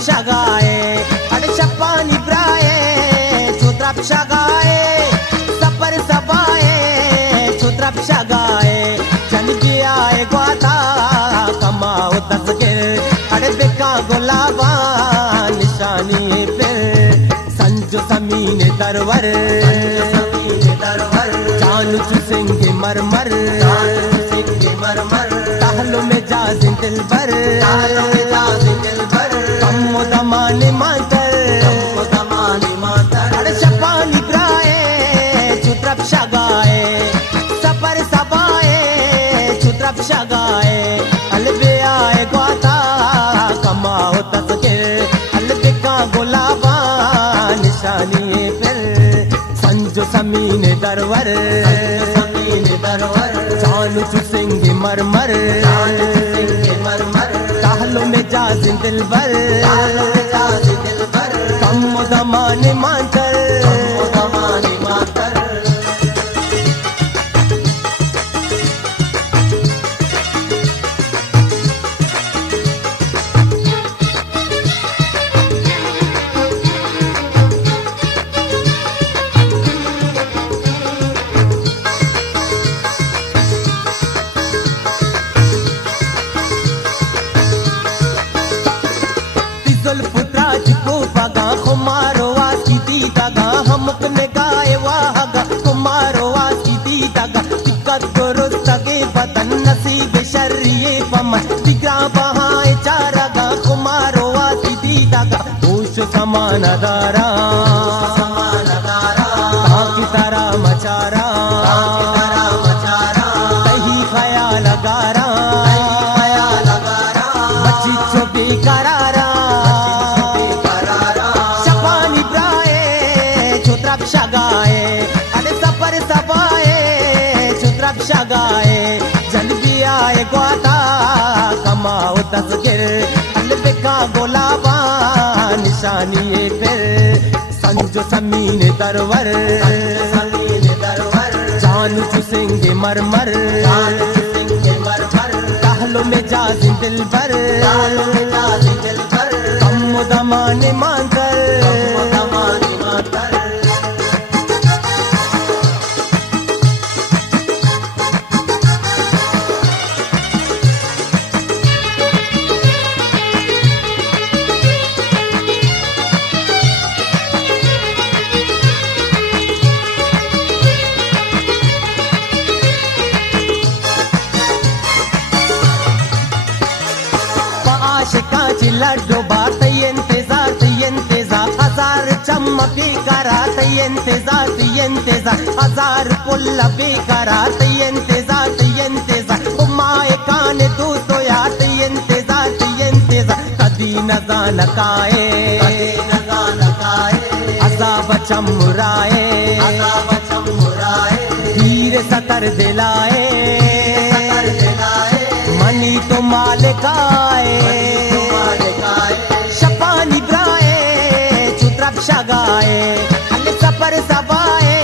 Shagae, Ade Shapani Brae, Chutrap Shagae, Sapar Sabae, Chutrap Shagae, Janjiae Guata, Kama Utasake, Ade Beka Golava, Nishani Pe, Sanjo Samine Darwar, Janu Chusengi Marmar, Tahlo me Jazin Dilbar, Kammo Damani Mantar, Ade Shapani Brae, Chutrap Shagae, Sapar Sabae, Chutrap Shagae, Albeae Guata, Kama Utasake, Albeka Golava, Nishani Pe, Sanjo Samine Darwar, Janu Chusengi Marmar, Tahlo me Jazin Dilbar, Kammo Damani Mantar, Samanadara, Taki Tara Machara, Tahi Khayal Agara, Bachi Chobi Karara, Shapani Brae, Chutrap Shagae, Ade Sapar Sabae, Chutrap Shagae, Janbiae Guata, Kama Utasakir, Albeka Golava, Nishani Pe, Sanjo Samine Darwar, Janu Chusengi Marmar, Tahlo me Jazin Dilbar, Kammo Damani Mantar, लड्डो बात इंतजार हजार चमके करात इंतजार हजार पुल्ला बेकरात इंतजार उमाए कान तू तो यात इंतजार कदी न जान काए अजाब चमुराए धीरे सतर दिलाए मनी तो मालिकाए Shapani Brae, Chutrap Shagae, Ale Sapar Sabae,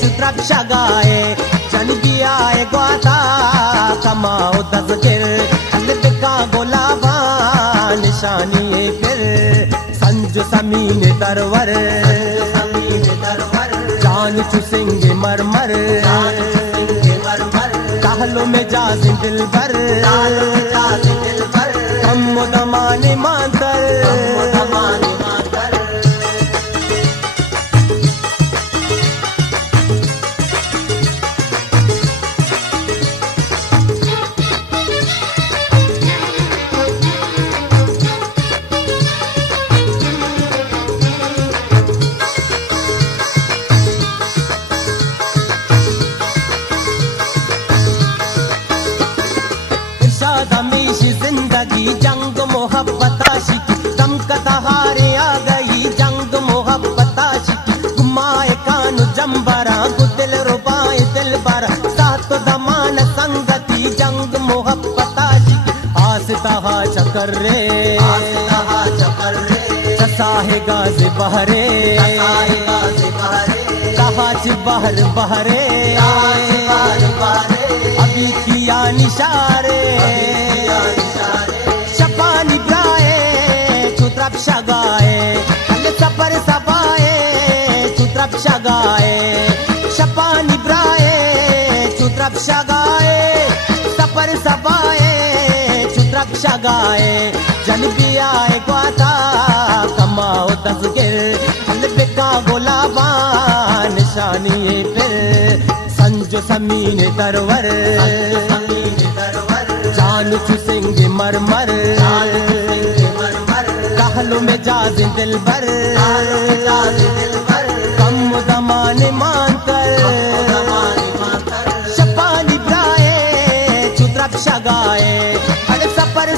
Chutrap Shagae, Janbiae Guata, Kama Utasakir, Albeka Golava, Nishani Pe, Sanjo Samine Darwar, Janu Chusengi Marmar, Tahlo me Jazin Dilbar, Kammo Damani Mantar, जिंदगी जंग मोहब्बत आशिकी दमकत हारे आ गई जंग मोहब्बत आशिकी गुमाए कान जंबरा गुदिल रुबाए दिल बरा सात दमान संगति जंग मोहब्बत आशिकी आस्ता चकर रे साहे गाज बहरे कहा बहर बहरे अभी किया निशारे शपानी ब्राए चुत्रप शगाए हल सपर सबाए चुत्रप शगाए शपानी ब्राए चुत्रप शगाए सपर सबाए चुत्रप शगाए जल भी आए ग्वाता कमाओ तस्गिर हल बिका गुलाबा निशानी फिर संजो समीन तरवर जान चुसेंगे मरमर कहलों में जाज़ दिल भर कम दमाने मान कर शपानी ब्राए चुत्रप शगाए हर सपर